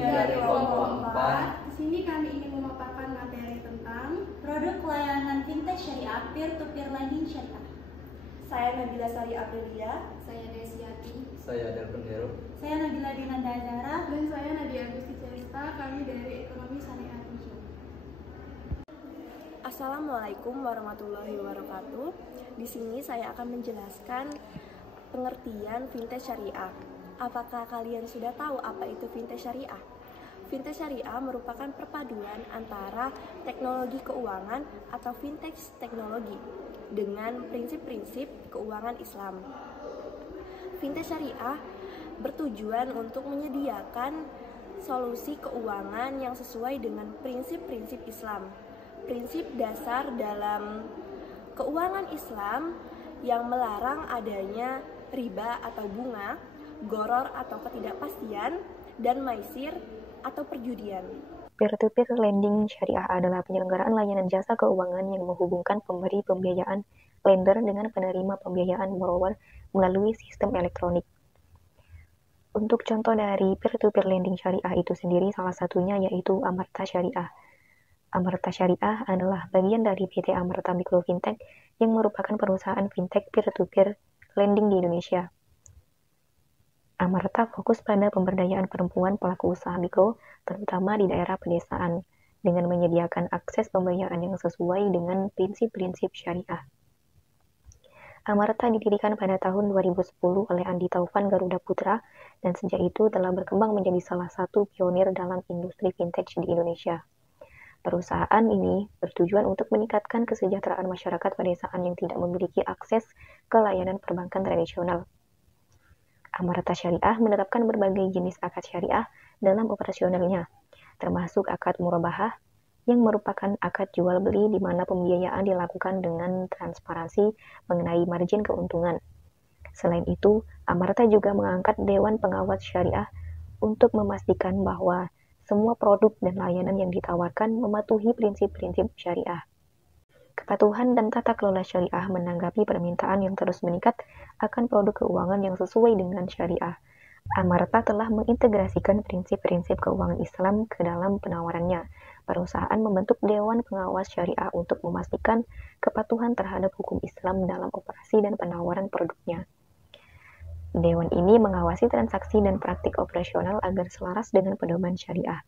dari kelompok 4. Di sini kami ingin memaparkan materi tentang produk layanan fintech syariah peer-to-peer lending syariah. Saya Nabila Sari Aprilia. Saya Desiati. Saya Del Pendero. Saya Nabila Dinanda Azara. dan saya Nadia Agusti Cesta. Kami dari Ekonomi Syariah 7. Assalamualaikum warahmatullahi wabarakatuh. Di sini saya akan menjelaskan pengertian fintech syariah. Apakah kalian sudah tahu apa itu fintech syariah? Fintech syariah merupakan perpaduan antara teknologi keuangan atau fintech teknologi dengan prinsip-prinsip keuangan Islam. Fintech syariah bertujuan untuk menyediakan solusi keuangan yang sesuai dengan prinsip-prinsip Islam. Prinsip dasar dalam keuangan Islam yang melarang adanya riba atau bunga, goror atau ketidakpastian, dan maisir atau perjudian. Peer-to-peer lending syariah adalah penyelenggaraan layanan jasa keuangan yang menghubungkan pemberi pembiayaan lender dengan penerima pembiayaan borrower melalui sistem elektronik. Untuk contoh dari peer-to-peer lending syariah itu sendiri, salah satunya yaitu Amarta Syariah. Amarta Syariah adalah bagian dari PT Amarta Mikro Fintech yang merupakan perusahaan fintech peer-to-peer lending di Indonesia. Amarta fokus pada pemberdayaan perempuan pelaku usaha mikro, terutama di daerah pedesaan, dengan menyediakan akses pembayaran yang sesuai dengan prinsip-prinsip syariah. Amarta didirikan pada tahun 2010 oleh Andi Taufan Garuda Putra, dan sejak itu telah berkembang menjadi salah satu pionir dalam industri fintech di Indonesia. Perusahaan ini bertujuan untuk meningkatkan kesejahteraan masyarakat pedesaan yang tidak memiliki akses ke layanan perbankan tradisional. Amarta Syariah menerapkan berbagai jenis akad syariah dalam operasionalnya, termasuk akad murabahah yang merupakan akad jual beli di mana pembiayaan dilakukan dengan transparansi mengenai margin keuntungan. Selain itu, Amarta juga mengangkat Dewan Pengawas Syariah untuk memastikan bahwa semua produk dan layanan yang ditawarkan mematuhi prinsip-prinsip syariah. Kepatuhan dan tata kelola syariah menanggapi permintaan yang terus meningkat akan produk keuangan yang sesuai dengan syariah. Amarta telah mengintegrasikan prinsip-prinsip keuangan Islam ke dalam penawarannya. Perusahaan membentuk Dewan Pengawas Syariah untuk memastikan kepatuhan terhadap hukum Islam dalam operasi dan penawaran produknya. Dewan ini mengawasi transaksi dan praktik operasional agar selaras dengan pedoman syariah.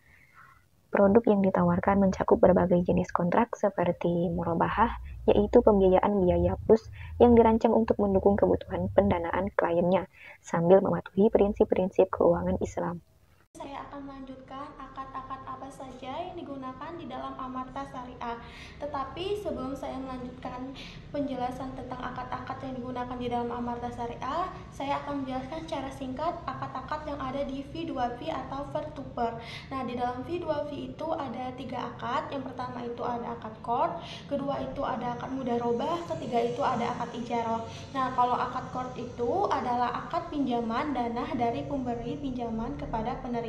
Produk yang ditawarkan mencakup berbagai jenis kontrak seperti murabahah, yaitu pembiayaan biaya plus yang dirancang untuk mendukung kebutuhan pendanaan kliennya, sambil mematuhi prinsip-prinsip keuangan Islam. Saya akan melanjutkan akad-akad apa saja yang digunakan di dalam Amarta Syariah. Tetapi sebelum saya melanjutkan penjelasan tentang akad-akad yang digunakan di dalam Amarta Syariah, saya akan menjelaskan secara singkat akad-akad yang ada di V2V atau peer-to-peer. Nah, di dalam V2V itu ada 3 akad. Yang pertama itu ada akad qard, kedua itu ada akad mudharabah, ketiga itu ada akad ijarah. Nah, kalau akad qard itu adalah akad pinjaman dana dari pemberi pinjaman kepada penerima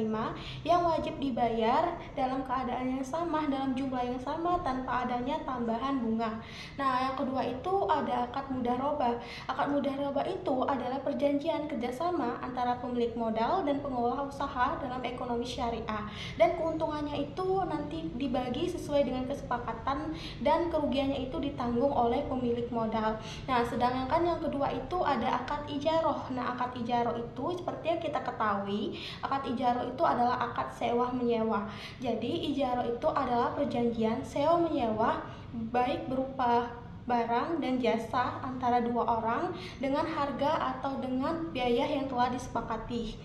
yang wajib dibayar dalam keadaan yang sama, dalam jumlah yang sama, tanpa adanya tambahan bunga. Nah, yang kedua itu ada akad mudharabah. Akad mudharabah itu adalah perjanjian kerjasama antara pemilik modal dan pengelola usaha dalam ekonomi syariah, dan keuntungannya itu nanti dibagi sesuai dengan kesepakatan dan kerugiannya itu ditanggung oleh pemilik modal. Nah, sedangkan yang kedua itu ada akad ijarah. Nah, akad ijarah itu seperti yang kita ketahui, akad ijarah itu adalah akad sewa menyewa. Jadi ijarah itu adalah perjanjian sewa menyewa baik berupa barang dan jasa antara dua orang dengan harga atau dengan biaya yang telah disepakati.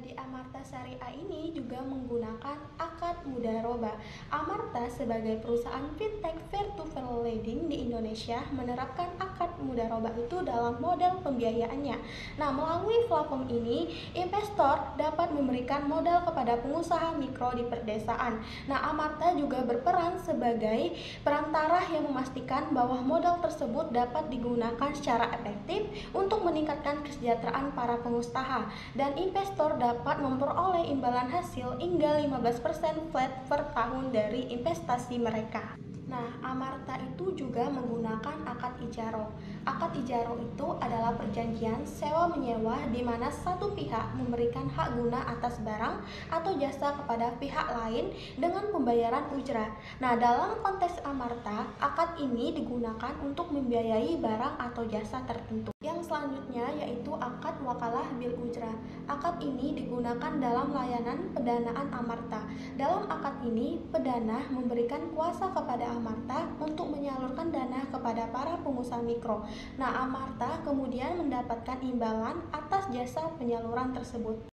Di Amarta Syariah ini juga menggunakan akad mudharabah. Amarta sebagai perusahaan fintech peer-to-peer lending di Indonesia menerapkan akad mudharabah itu dalam model pembiayaannya. Nah, melalui platform ini, investor dapat memberikan modal kepada pengusaha mikro di perdesaan. Nah, Amarta juga berperan sebagai perantara yang memastikan bahwa modal tersebut dapat digunakan secara efektif untuk meningkatkan kesejahteraan para pengusaha, dan investor dapat memperoleh imbalan hasil hingga 15% flat per tahun dari investasi mereka. Nah, Amarta itu juga menggunakan akad ijarah. Akad ijaro itu adalah perjanjian sewa-menyewa di mana satu pihak memberikan hak guna atas barang atau jasa kepada pihak lain dengan pembayaran ujrah. Nah, dalam konteks amarta, akad ini digunakan untuk membiayai barang atau jasa tertentu. Yang selanjutnya yaitu akad wakalah bil ujrah. Akad ini digunakan dalam layanan pendanaan amarta. Dalam akad ini, pedana memberikan kuasa kepada amarta untuk menyalurkan dana kepada para pengusaha mikro. Nah, amarta kemudian mendapatkan imbalan atas jasa penyaluran tersebut.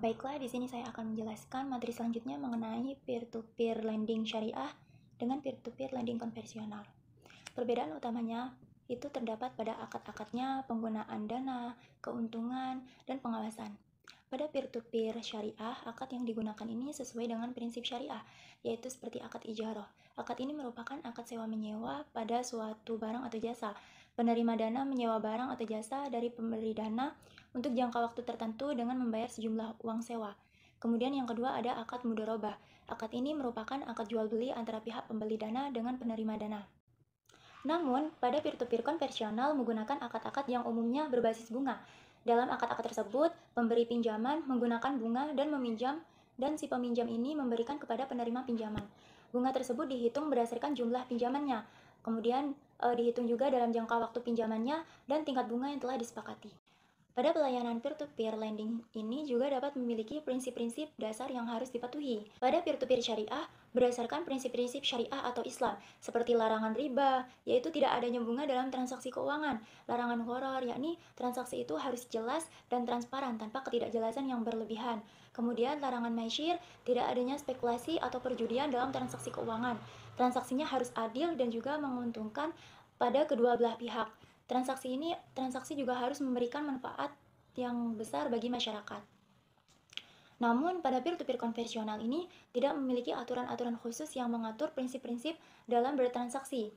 Baiklah, di sini saya akan menjelaskan materi selanjutnya mengenai peer-to-peer lending syariah dengan peer-to-peer lending konvensional. Perbedaan utamanya itu terdapat pada akad-akadnya, penggunaan dana, keuntungan, dan pengawasan. Pada peer-to-peer syariah, akad yang digunakan ini sesuai dengan prinsip syariah, yaitu seperti akad ijarah. Akad ini merupakan akad sewa-menyewa pada suatu barang atau jasa. Penerima dana menyewa barang atau jasa dari pemberi dana untuk jangka waktu tertentu dengan membayar sejumlah uang sewa. Kemudian yang kedua ada akad mudharabah. Akad ini merupakan akad jual beli antara pihak pembeli dana dengan penerima dana. Namun, pada peer-to-peer konvensional menggunakan akad-akad yang umumnya berbasis bunga. Dalam akad-akad tersebut, pemberi pinjaman menggunakan bunga dan si peminjam ini memberikan kepada penerima pinjaman. Bunga tersebut dihitung berdasarkan jumlah pinjamannya. Kemudian dihitung juga dalam jangka waktu pinjamannya dan tingkat bunga yang telah disepakati. Pada pelayanan peer-to-peer lending ini juga dapat memiliki prinsip-prinsip dasar yang harus dipatuhi. Pada peer-to-peer syariah, berdasarkan prinsip-prinsip syariah atau Islam, seperti larangan riba, yaitu tidak adanya bunga dalam transaksi keuangan. Larangan gharar, yakni transaksi itu harus jelas dan transparan tanpa ketidakjelasan yang berlebihan. Kemudian larangan maisir, tidak adanya spekulasi atau perjudian dalam transaksi keuangan. Transaksinya harus adil dan juga menguntungkan pada kedua belah pihak. Transaksi juga harus memberikan manfaat yang besar bagi masyarakat. Namun, pada peer-to-peer konvensional ini tidak memiliki aturan-aturan khusus yang mengatur prinsip-prinsip dalam bertransaksi.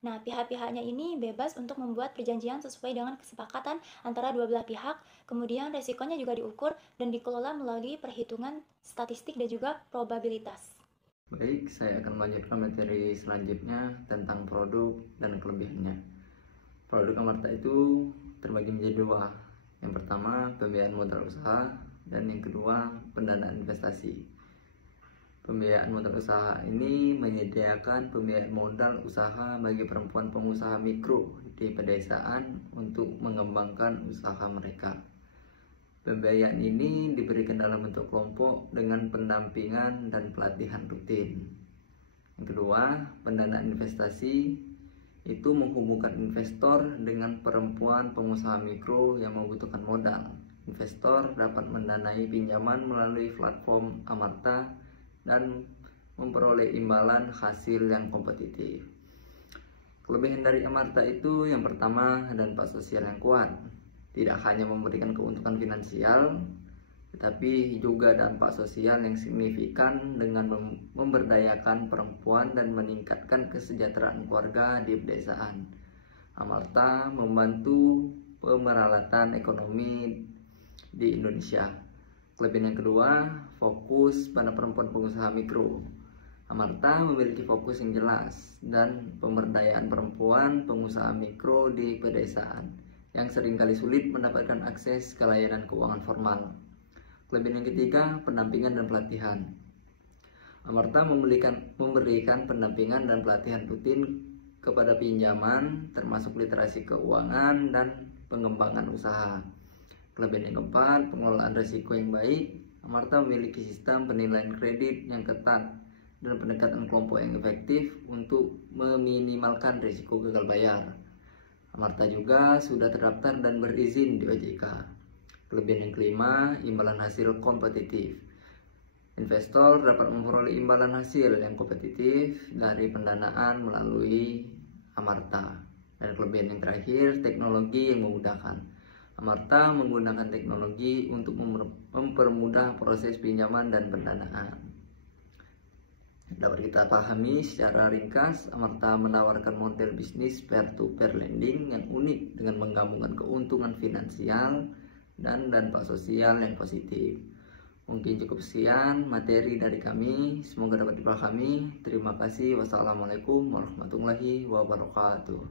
Nah, pihak-pihaknya ini bebas untuk membuat perjanjian sesuai dengan kesepakatan antara dua belah pihak, kemudian resikonya juga diukur dan dikelola melalui perhitungan statistik dan juga probabilitas. Baik, saya akan melanjutkan materi selanjutnya tentang produk dan kelebihannya. Produk amarta itu terbagi menjadi dua. Yang pertama, pembiayaan modal usaha, dan yang kedua, pendanaan investasi. Pembiayaan modal usaha ini menyediakan pembiayaan modal usaha bagi perempuan pengusaha mikro di pedesaan untuk mengembangkan usaha mereka. Pembiayaan ini diberikan dalam bentuk kelompok dengan pendampingan dan pelatihan rutin. Yang kedua, pendanaan investasi itu menghubungkan investor dengan perempuan pengusaha mikro yang membutuhkan modal. Investor dapat mendanai pinjaman melalui platform amarta dan memperoleh imbalan hasil yang kompetitif. Kelebihan dari amarta itu yang pertama, dampak sosial yang kuat. Tidak hanya memberikan keuntungan finansial, tetapi juga dampak sosial yang signifikan dengan memberdayakan perempuan dan meningkatkan kesejahteraan keluarga di pedesaan. Amarta membantu pemeralatan ekonomi di Indonesia. Kelebihan yang kedua, fokus pada perempuan pengusaha mikro. Amarta memiliki fokus yang jelas dan pemberdayaan perempuan pengusaha mikro di pedesaan yang seringkali sulit mendapatkan akses ke layanan keuangan formal. Kelebihan yang ketiga, pendampingan dan pelatihan. Amarta memberikan pendampingan dan pelatihan rutin kepada pinjaman, termasuk literasi keuangan dan pengembangan usaha. Kelebihan yang keempat, pengelolaan risiko yang baik. Amarta memiliki sistem penilaian kredit yang ketat dan pendekatan kelompok yang efektif untuk meminimalkan risiko gagal bayar. Amarta juga sudah terdaftar dan berizin di OJK. Kelebihan yang kelima, imbalan hasil kompetitif. Investor dapat memperoleh imbalan hasil yang kompetitif dari pendanaan melalui amarta. Dan kelebihan yang terakhir, teknologi yang memudahkan. Amarta menggunakan teknologi untuk mempermudah proses pinjaman dan pendanaan. Dapat kita pahami secara ringkas, Amarta menawarkan model bisnis peer-to-peer lending yang unik dengan menggabungkan keuntungan finansial dan dampak sosial yang positif. Mungkin cukup sekian materi dari kami, semoga dapat dipahami. Terima kasih. Wassalamualaikum warahmatullahi wabarakatuh.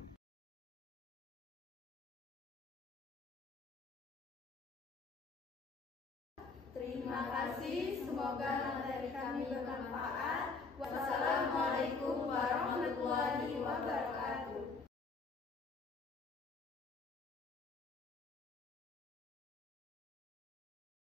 Terima kasih, semoga materi kami bermanfaat. Wassalamualaikum